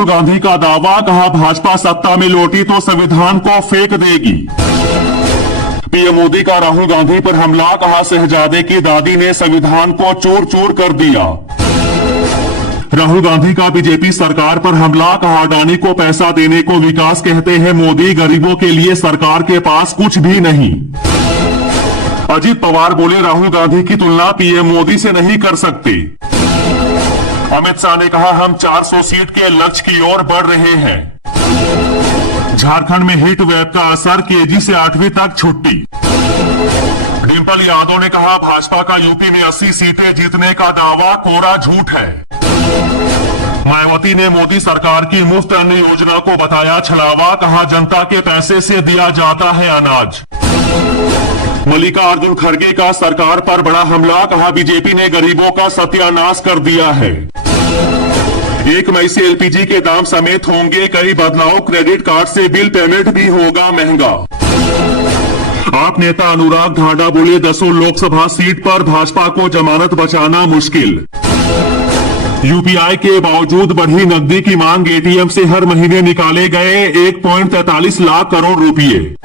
राहुल गांधी का दावा, कहा भाजपा सत्ता में लौटी तो संविधान को फेंक देगी। पीएम मोदी का राहुल गांधी पर हमला, कहा शहजादे की दादी ने संविधान को चूर चूर कर दिया। राहुल गांधी का बीजेपी सरकार पर हमला, कहा अडानी को पैसा देने को विकास कहते हैं मोदी, गरीबों के लिए सरकार के पास कुछ भी नहीं। अजीत पवार बोले राहुल गांधी की तुलना पीएम मोदी से नहीं कर सकते। अमित शाह ने कहा हम 400 सीट के लक्ष्य की ओर बढ़ रहे हैं। झारखंड में हीट वेव का असर, केजी से 8वीं तक छुट्टी। डिम्पल यादव ने कहा भाजपा का यूपी में 80 सीटें जीतने का दावा कोरा झूठ है। मायावती ने मोदी सरकार की मुफ्त अन्न योजना को बताया छलावा, कहा जनता के पैसे से दिया जाता है अनाज। मल्लिकार्जुन खड़गे का सरकार पर बड़ा हमला, कहा बीजेपी ने गरीबों का सत्यानाश कर दिया है। 1 मई से एलपीजी के दाम समेत होंगे कई बदलाव, क्रेडिट कार्ड से बिल पेमेंट भी होगा महंगा। आप नेता अनुराग ढांडा बोले 10 लोकसभा सीट पर भाजपा को जमानत बचाना मुश्किल। यूपीआई के बावजूद बढ़ी नकदी की मांग, एटीएम से हर महीने निकाले गए 1.43 लाख करोड़ रुपए।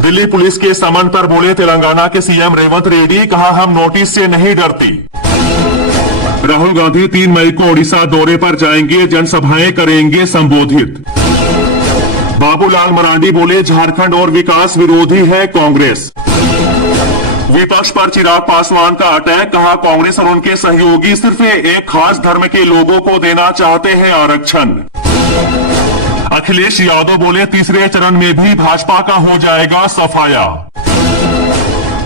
दिल्ली पुलिस के समन पर बोले तेलंगाना के सीएम रेवंत रेड्डी, कहा हम नोटिस से नहीं डरती। राहुल गांधी 3 मई को ओडिशा दौरे पर जाएंगे, जनसभाएं करेंगे संबोधित। बाबूलाल मरांडी बोले झारखंड और विकास विरोधी है कांग्रेस। विपक्ष पर चिराग पासवान का अटैक, कहा कांग्रेस और उनके सहयोगी सिर्फ एक खास धर्म के लोगों को देना चाहते हैं आरक्षण। अखिलेश यादव बोले तीसरे चरण में भी भाजपा का हो जाएगा सफाया।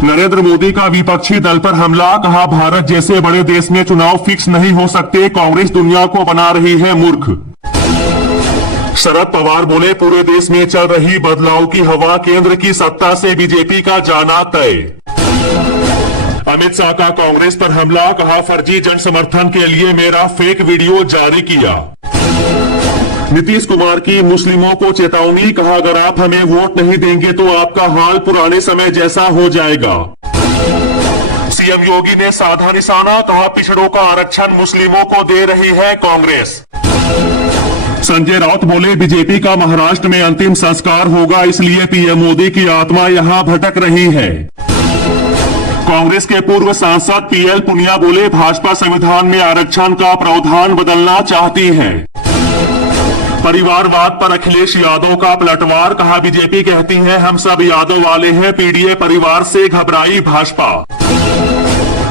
नरेंद्र मोदी का विपक्षी दल पर हमला, कहा भारत जैसे बड़े देश में चुनाव फिक्स नहीं हो सकते, कांग्रेस दुनिया को बना रही है मूर्ख। शरद पवार बोले पूरे देश में चल रही बदलाव की हवा, केंद्र की सत्ता से बीजेपी का जाना तय। अमित शाह का कांग्रेस पर हमला, कहा फर्जी जन समर्थन के लिए मेरा फेक वीडियो जारी किया। नीतीश कुमार की मुस्लिमों को चेतावनी, कहा अगर आप हमें वोट नहीं देंगे तो आपका हाल पुराने समय जैसा हो जाएगा। सीएम योगी ने साधा निशाना, कहा पिछड़ों का आरक्षण मुस्लिमों को दे रही है कांग्रेस। संजय राउत बोले बीजेपी का महाराष्ट्र में अंतिम संस्कार होगा, इसलिए पीएम मोदी की आत्मा यहां भटक रही है। कांग्रेस के पूर्व सांसद पीएल पुनिया बोले भाजपा संविधान में आरक्षण का प्रावधान बदलना चाहती है। परिवारवाद पर अखिलेश यादव का पलटवार, कहा बीजेपी कहती है हम सब यादव वाले हैं, पीडीए परिवार से घबराई भाजपा।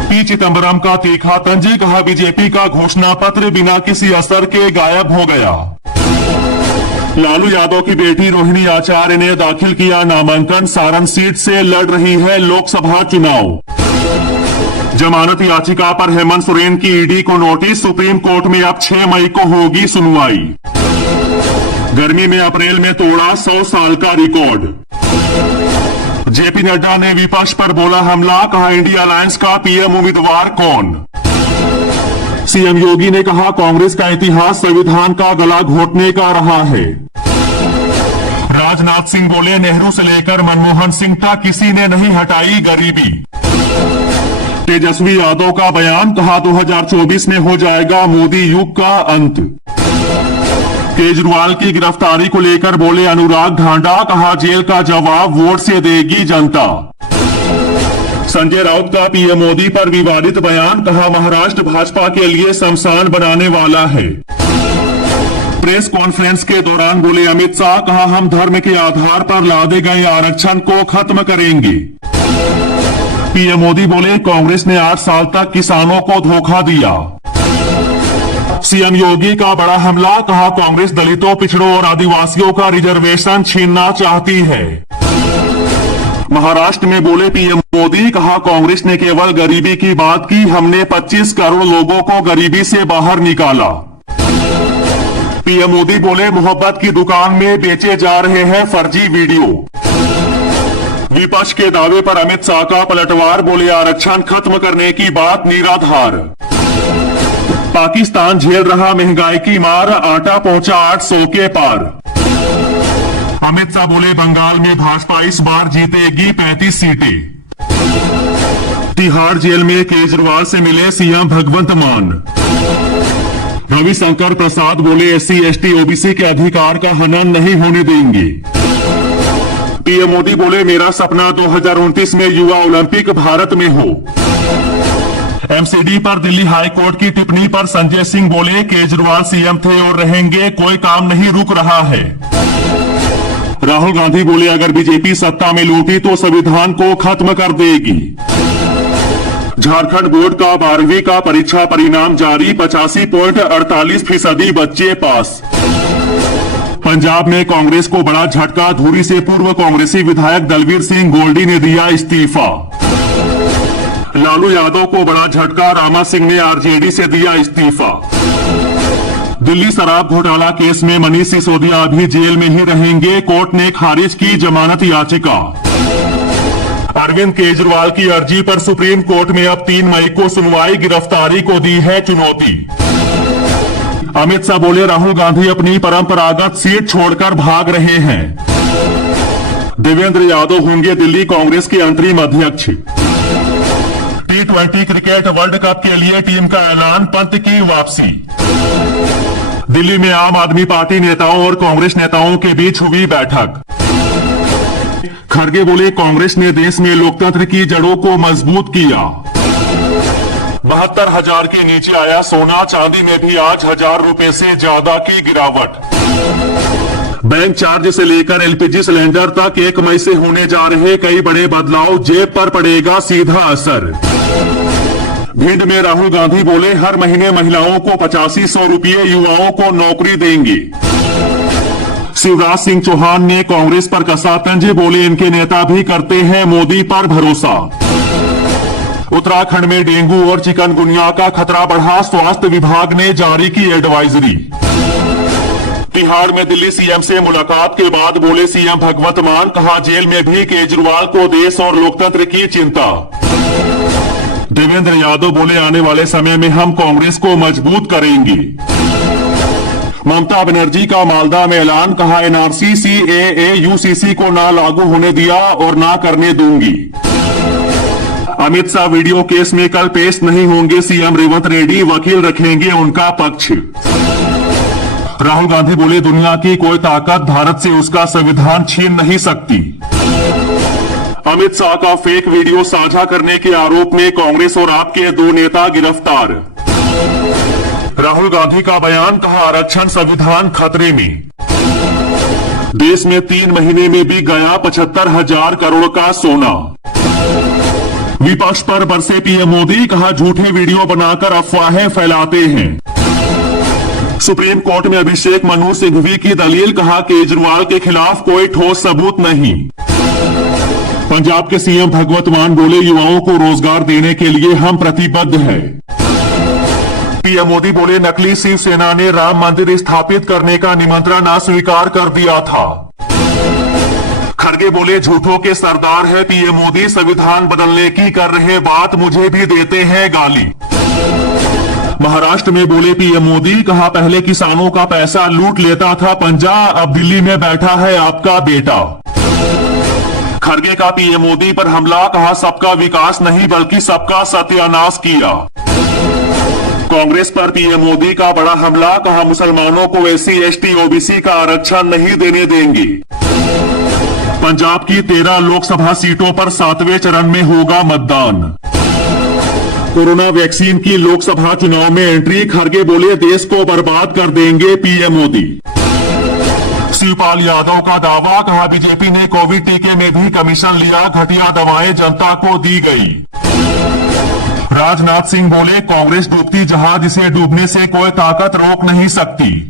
पी चिदंबरम का तीखा तंज, कहा बीजेपी का घोषणा पत्र बिना किसी असर के गायब हो गया। लालू यादव की बेटी रोहिणी आचार्य ने दाखिल किया नामांकन, सारण सीट से लड़ रही है लोकसभा चुनाव। जमानत याचिका पर हेमंत सोरेन की ईडी को नोटिस, सुप्रीम कोर्ट में अब 6 मई को होगी सुनवाई। गर्मी में अप्रैल में तोड़ा 100 साल का रिकॉर्ड। जेपी नड्डा ने विपक्ष पर बोला हमला, कहा इंडिया अलायंस का पीएम उम्मीदवार कौन। सीएम योगी ने कहा कांग्रेस का इतिहास संविधान का गला घोटने का रहा है। राजनाथ सिंह बोले नेहरू से लेकर मनमोहन सिंह तक किसी ने नहीं हटाई गरीबी। तेजस्वी यादव का बयान, कहा 2024 में हो जाएगा मोदी युग का अंत। केजरीवाल की गिरफ्तारी को लेकर बोले अनुराग ढांडा, कहा जेल का जवाब वोट से देगी जनता। संजय राउत का पीएम मोदी पर विवादित बयान, कहा महाराष्ट्र भाजपा के लिए शमशान बनाने वाला है। प्रेस कॉन्फ्रेंस के दौरान बोले अमित शाह, कहा हम धर्म के आधार पर लादे गए आरक्षण को खत्म करेंगे। पीएम मोदी बोले कांग्रेस ने 8 साल तक किसानों को धोखा दिया। सीएम योगी का बड़ा हमला, कहा कांग्रेस दलितों, पिछड़ों और आदिवासियों का रिजर्वेशन छीनना चाहती है। महाराष्ट्र में बोले पीएम मोदी, कहा कांग्रेस ने केवल गरीबी की बात की, हमने 25 करोड़ लोगों को गरीबी से बाहर निकाला। पीएम मोदी बोले मोहब्बत की दुकान में बेचे जा रहे हैं फर्जी वीडियो। विपक्ष के दावे पर अमित शाह का पलटवार, बोले आरक्षण खत्म करने की बात निराधार। पाकिस्तान झेल रहा महंगाई की मार, आटा पहुंचा 800 के पार। अमित शाह बोले बंगाल में भाजपा इस बार जीतेगी 35 सीटें। तिहाड़ जेल में केजरीवाल से मिले सीएम भगवंत मान। रविशंकर प्रसाद बोले SC ST OBC के अधिकार का हनन नहीं होने देंगे। पीएम मोदी बोले मेरा सपना 2029 में युवा ओलंपिक भारत में हो। MCD पर दिल्ली हाई कोर्ट की टिप्पणी पर संजय सिंह बोले केजरीवाल सीएम थे और रहेंगे, कोई काम नहीं रुक रहा है। राहुल गांधी बोले अगर बीजेपी सत्ता में लौटी तो संविधान को खत्म कर देगी। झारखंड बोर्ड का 12वीं का परीक्षा परिणाम जारी, 85.48% बच्चे पास। पंजाब में कांग्रेस को बड़ा झटका, धुरी से पूर्व कांग्रेसी विधायक दलवीर सिंह गोल्डी ने दिया इस्तीफा। लालू यादव को बड़ा झटका, रामा सिंह ने आरजेडी से दिया इस्तीफा। दिल्ली शराब घोटाला केस में मनीष सिसोदिया अभी जेल में ही रहेंगे, कोर्ट ने खारिज की जमानत याचिका। अरविंद केजरीवाल की अर्जी पर सुप्रीम कोर्ट में अब 3 मई को सुनवाई, गिरफ्तारी को दी है चुनौती। अमित शाह बोले राहुल गांधी अपनी परंपरागत सीट छोड़कर भाग रहे हैं। देवेंद्र यादव होंगे दिल्ली कांग्रेस के अंतरिम अध्यक्ष। T20 क्रिकेट वर्ल्ड कप के लिए टीम का ऐलान, पंत की वापसी। दिल्ली में आम आदमी पार्टी नेताओं और कांग्रेस नेताओं के बीच हुई बैठक। खड़गे बोले कांग्रेस ने देश में लोकतंत्र की जड़ों को मजबूत किया। 72,000 के नीचे आया सोना, चांदी में भी आज 1,000 रुपए से ज्यादा की गिरावट। बैंक चार्ज से लेकर LPG सिलेंडर तक 1 मई से होने जा रहे कई बड़े बदलाव, जेब पर पड़ेगा सीधा असर। भिंड में राहुल गांधी बोले हर महीने महिलाओं को 8500 रुपये, युवाओं को नौकरी देंगे। शिवराज सिंह चौहान ने कांग्रेस पर कसा तंज, बोले इनके नेता भी करते हैं मोदी पर भरोसा। उत्तराखंड में डेंगू और चिकनगुनिया का खतरा बढ़ा, स्वास्थ्य विभाग ने जारी की एडवाइजरी। बिहार में दिल्ली सीएम से मुलाकात के बाद बोले सीएम भगवंत मान, कहा जेल में भी केजरीवाल को देश और लोकतंत्र की चिंता। देवेंद्र यादव बोले आने वाले समय में हम कांग्रेस को मजबूत करेंगे। ममता बनर्जी का मालदा में ऐलान, कहा NRC CAA UCC को ना लागू होने दिया और ना करने दूंगी। अमित शाह वीडियो केस में कल पेश नहीं होंगे, सीएम रेवंत रेड्डी वकील रखेंगे उनका पक्ष। राहुल गांधी बोले दुनिया की कोई ताकत भारत से उसका संविधान छीन नहीं सकती। अमित शाह का फेक वीडियो साझा करने के आरोप में कांग्रेस और आप के 2 नेता गिरफ्तार। राहुल गांधी का बयान, कहा आरक्षण संविधान खतरे में। देश में 3 महीने में भी गया 75,000 करोड़ का सोना। विपक्ष पर बरसे पीएम मोदी, कहा झूठे वीडियो बनाकर अफवाहें फैलाते हैं। सुप्रीम कोर्ट में अभिषेक मनु सिंघवी की दलील, कहा केजरीवाल के खिलाफ कोई ठोस सबूत नहीं। पंजाब के सीएम भगवंत मान बोले युवाओं को रोजगार देने के लिए हम प्रतिबद्ध हैं। पीएम मोदी बोले नकली शिवसेना ने राम मंदिर स्थापित करने का निमंत्रण अस्वीकार कर दिया था। खड़गे बोले झूठों के सरदार है पीएम मोदी, संविधान बदलने की कर रहे बात, मुझे भी देते हैं गाली। महाराष्ट्र में बोले पीएम मोदी, कहा पहले किसानों का पैसा लूट लेता था पंजा, अब दिल्ली में बैठा है आपका बेटा। खड़गे का पीएम मोदी पर हमला, कहा सबका विकास नहीं बल्कि सबका सत्यानाश किया। कांग्रेस पर पीएम मोदी का बड़ा हमला, कहा मुसलमानों को SC ST OBC का आरक्षण नहीं देने देंगे। पंजाब की 13 लोकसभा सीटों पर 7वें चरण में होगा मतदान। कोरोना वैक्सीन की लोकसभा चुनाव में एंट्री, खड़गे बोले देश को बर्बाद कर देंगे पीएम मोदी। शिवपाल यादव का दावा, कहा बीजेपी ने कोविड टीके में भी कमीशन लिया, घटिया दवाएं जनता को दी गई। राजनाथ सिंह बोले कांग्रेस डूबती जहाज, इसे डूबने से कोई ताकत रोक नहीं सकती।